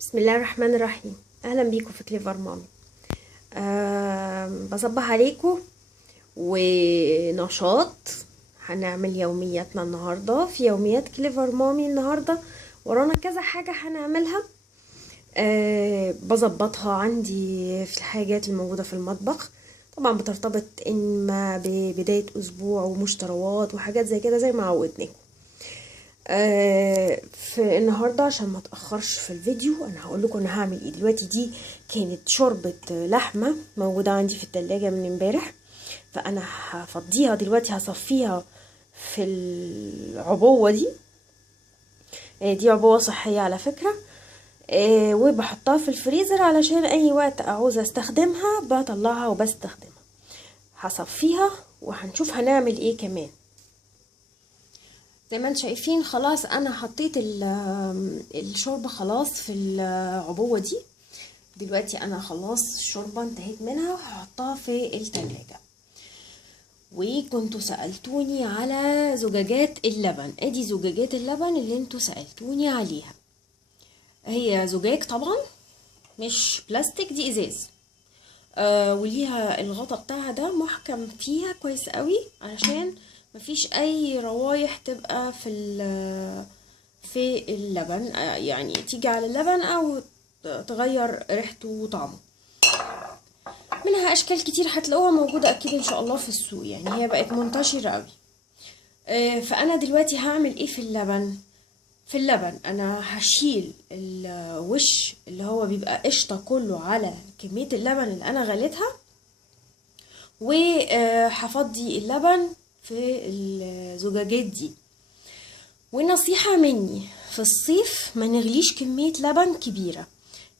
بسم الله الرحمن الرحيم. اهلا بيكم في كليفر مامي. بصبح عليكم ونشاط. هنعمل يومياتنا النهارده في يوميات كليفر مامي. النهارده ورانا كذا حاجه هنعملها. بظبطها عندي في الحاجات الموجوده في المطبخ. طبعا بترتبط اما ببدايه اسبوع ومشتروات وحاجات زي كده زي ما عودناكم. في النهارده عشان ما اتاخرش في الفيديو انا هقول لكم انا هعمل ايه دلوقتي. دي كانت شوربه لحمه موجوده عندي في التلاجة من امبارح، فانا هفضيها دلوقتي، هصفيها في العبوه دي. دي عبوه صحيه على فكره. وبحطها في الفريزر علشان اي وقت اعوز استخدمها بطلعها وبستخدمها. هصفيها وهنشوف هنعمل ايه كمان. زي ما انتم شايفين خلاص انا حطيت الشوربه خلاص في العبوه دي. دلوقتي انا خلاص الشوربه انتهيت منها وهحطها في التلاجة. وكنتوا سألتوني على زجاجات اللبن. ادي زجاجات اللبن اللي انتوا سألتوني عليها. هي زجاج طبعا مش بلاستيك، دي ازاز. وليها الغطا بتاعها ده محكم فيها كويس قوي علشان مفيش اي روايح تبقى في اللبن، يعني تيجي على اللبن او تغير ريحته وطعمه. منها اشكال كتير هتلاقوها موجودة اكيد ان شاء الله في السوق، يعني هي بقت منتشرة قوي. فانا دلوقتي هعمل ايه في اللبن؟ في اللبن انا هشيل الوش اللي هو بيبقى قشطة كله على كمية اللبن اللي انا غليتها، وهفضي اللبن في الزجاجات دي. ونصيحة مني في الصيف ما نغليش كمية لبن كبيرة،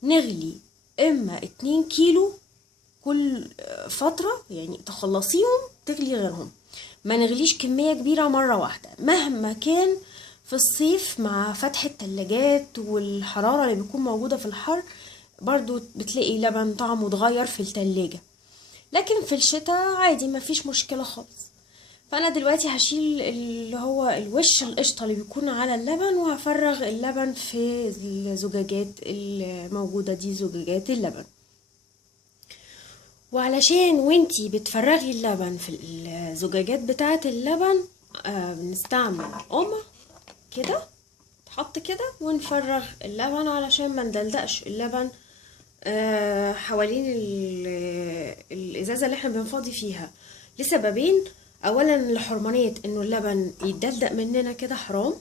نغلي اما 2 كيلو كل فترة، يعني تخلصيهم تغلي غيرهم. ما نغليش كمية كبيرة مرة واحدة مهما كان. في الصيف مع فتح التلاجات والحرارة اللي بيكون موجودة في الحر برضو بتلاقي لبن طعمه اتغير في التلاجة، لكن في الشتاء عادي مفيش مشكلة خالص. فانا دلوقتي هشيل اللي هو الوش القشطة اللي بيكون على اللبن وهفرغ اللبن في الزجاجات الموجودة دي، زجاجات اللبن. وعلشان وانتي بتفرغي اللبن في الزجاجات بتاعة اللبن بنستعمل قمع كده تحط كده ونفرغ اللبن علشان ما ندلدقش اللبن حوالين الازازة اللي احنا بنفضي فيها، لسببين. اولا لحرمانية انه اللبن يتدلدق مننا كده حرام.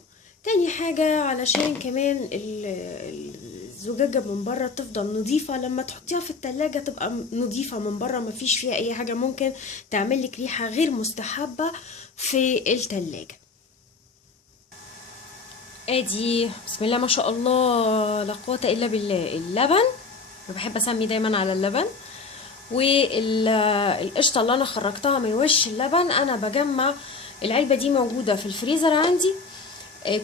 تاني حاجة علشان كمان الزجاجة من بره تفضل نظيفة، لما تحطيها في التلاجة تبقى نظيفة من بره مفيش فيها اي حاجة ممكن تعملك ريحة غير مستحبة في التلاجة. ادي بسم الله ما شاء الله لا قوة الا بالله اللبن، بحب اسمي دايما على اللبن. والقشطة اللي انا خرجتها من وش اللبن انا بجمع العلبة دي موجودة في الفريزر عندي.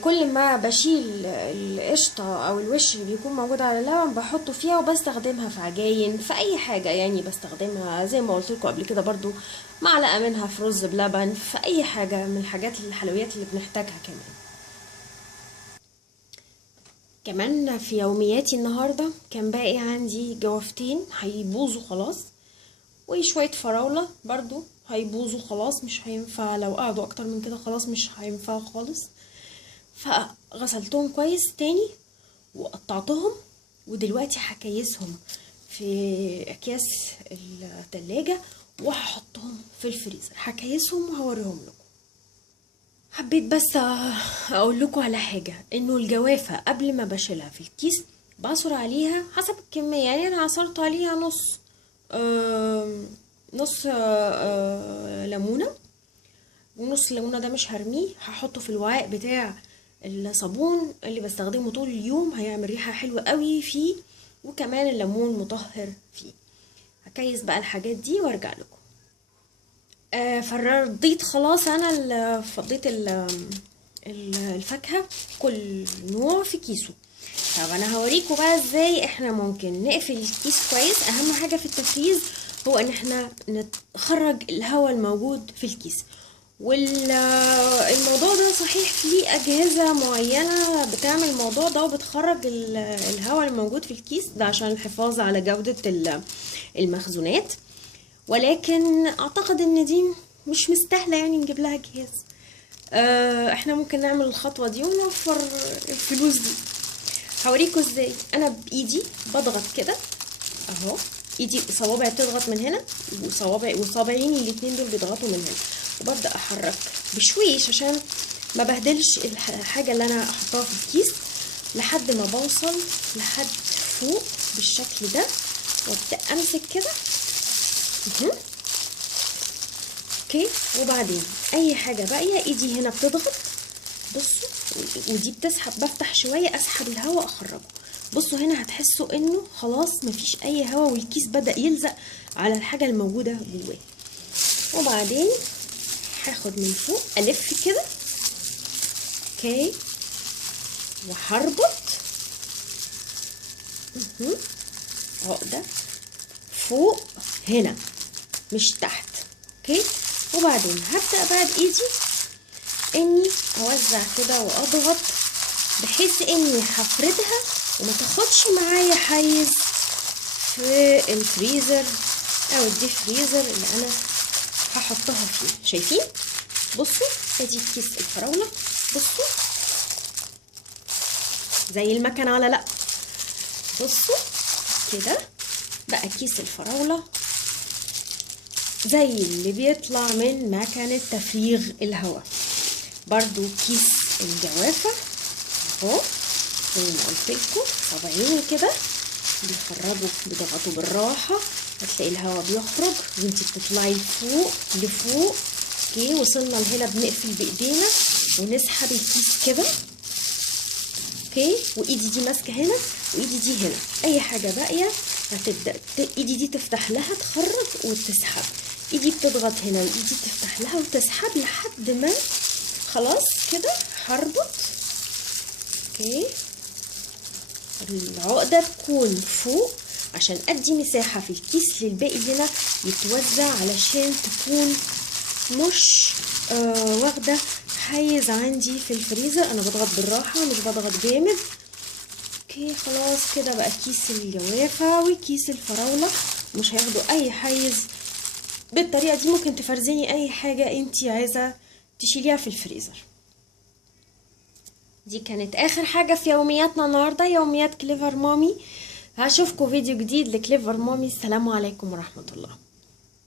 كل ما بشيل القشطة او الوش اللي بيكون موجود على اللبن بحطه فيها وبستخدمها في عجاين في اي حاجة، يعني بستخدمها زي ما قلت لكم قبل كده برضو معلقة منها في رز بلبن، في اي حاجة من الحاجات الحلويات اللي بنحتاجها. كمان في يومياتي النهاردة كان باقي عندي جوافتين هيبوظوا خلاص، وشوية فراولة برضو هيبوظوا خلاص، مش هينفع لو قعدوا اكتر من كده، خلاص مش هينفع خالص. فغسلتهم كويس تاني وقطعتهم، ودلوقتي هكيسهم في اكياس التلاجة وهحطهم في الفريزر. هكيسهم وهوريهم لكم. حبيت بس اقول لكم على حاجه، انه الجوافه قبل ما بشيلها في الكيس بعصر عليها حسب الكميه، يعني انا عصرت عليها نص ليمونه. ونص الليمونه ده مش هرميه، هحطه في الوعاء بتاع الصابون اللي بستخدمه طول اليوم، هيعمل ريحه حلوه قوي فيه، وكمان الليمون مطهر فيه. هكيس بقى الحاجات دي وارجع لكم. فضيت خلاص انا فضيت الفاكهة كل نوع في كيسه. طب انا هوريكم بقى ازاي احنا ممكن نقفل الكيس كويس. اهم حاجة في التفريز هو ان احنا نخرج الهواء الموجود في الكيس، والموضوع ده صحيح في أجهزة معينة بتعمل الموضوع ده وبتخرج الهواء الموجود في الكيس ده عشان الحفاظ على جودة المخزونات، ولكن أعتقد إن دي مش مستاهلة يعني نجيب لها جهاز. احنا ممكن نعمل الخطوة دي ونوفر الفلوس دي. هوريكوا ازاي. انا بايدي بضغط كده اهو، ايدي صوابعي بتضغط من هنا وصابعيني الاتنين دول بيضغطوا من هنا، وببدأ احرك بشويش عشان ما بهدلش الحاجة اللي انا احطها في الكيس لحد ما بوصل لحد فوق بالشكل ده، وابدأ امسك كده اوكي. وبعدين اي حاجة باقية ايدي هنا بتضغط، بصوا، ودي بتسحب، بفتح شوية اسحب الهواء اخرجه. بصوا هنا هتحسوا انه خلاص مفيش اي هواء والكيس بدأ يلزق على الحاجة الموجودة جواه. وبعدين هاخد من فوق الف كده اوكي، وهربط عقدة فوق هنا مش تحت اوكي. وبعدين هبدأ بقى بايدي اني اوزع كده واضغط بحيث اني هفردها وما تاخدش معايا حيز في الفريزر او الديب فريزر اللي انا هحطها فيه. شايفين؟ بصوا ادي كيس الفراولة، بصوا زي المكنة ولا لا؟ بصوا كده بقى كيس الفراولة زي اللي بيطلع من مكنة تفريغ الهواء. برضو كيس الجوافة اهو زي ما قلتلكوا، صابعيني كده بيخرجوا، بيضغطوا بالراحة هتلاقي الهواء بيخرج وانتي بتطلعي لفوق لفوق اوكي. وصلنا لهنا بنقفل بايدينا ونسحب الكيس كده اوكي، وايدي دي ماسكة هنا وايدي دي هنا. اي حاجة باقية هتبدأ ايدي دي تفتح لها تخرج وتسحب، ايدي بتضغط هنا وايدي تفتح لها وتسحب لحد ما خلاص كده هربط اوكي. العقدة تكون فوق عشان ادي مساحة في الكيس للباقي هنا يتوزع، علشان تكون مش واخدة حيز عندي في الفريزر. انا بضغط بالراحة مش بضغط جامد اوكي. خلاص كده بقى كيس الجوافة وكيس الفراولة مش هياخدوا اي حيز. بالطريقة دي ممكن تفرزني اي حاجة انتي عايزة تشيليها في الفريزر. دي كانت اخر حاجة في يومياتنا النهاردة، يوميات كليفر مامي. هشوفكم فيديو جديد لكليفر مامي. السلام عليكم ورحمة الله.